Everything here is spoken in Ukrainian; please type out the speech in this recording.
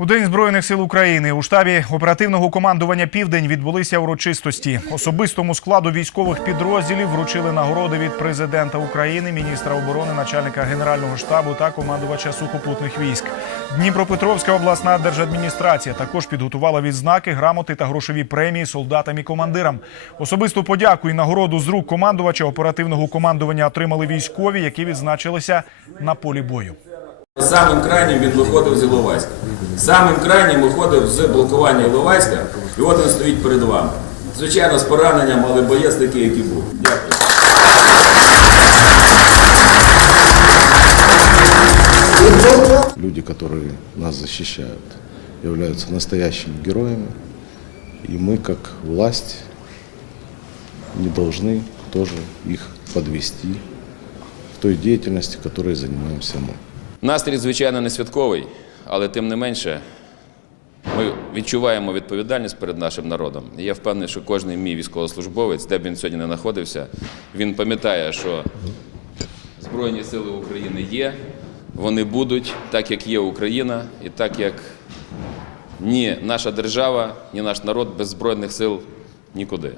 У День Збройних сил України у штабі оперативного командування Південь відбулися урочистості. Особистому складу військових підрозділів вручили нагороди від президента України, міністра оборони, начальника генерального штабу та командувача сухопутних військ. Дніпропетровська обласна держадміністрація також підготувала відзнаки, грамоти та грошові премії солдатам і командирам. Особисту подяку і нагороду з рук командувача оперативного командування отримали військові, які відзначилися на полі бою. Самим крайнім він виходив з Іловайська. Самим крайнім виходив з блокування Іловайська, і от він стоїть перед вами. Звичайно, з пораненням, але боєць такий, який був. Дякую. Люди, которые нас защищают, являются настоящими героями. И мы, как власть, не должны тоже их подвести в той деятельности, которой занимаемся мы. Настрій, звичайно, не святковий, але тим не менше ми відчуваємо відповідальність перед нашим народом. І я впевнений, що кожен мій військовослужбовець, де б він сьогодні не знаходився, він пам'ятає, що Збройні сили України є, вони будуть так, як є Україна, і так як ні наша держава, ні наш народ без збройних сил нікуди.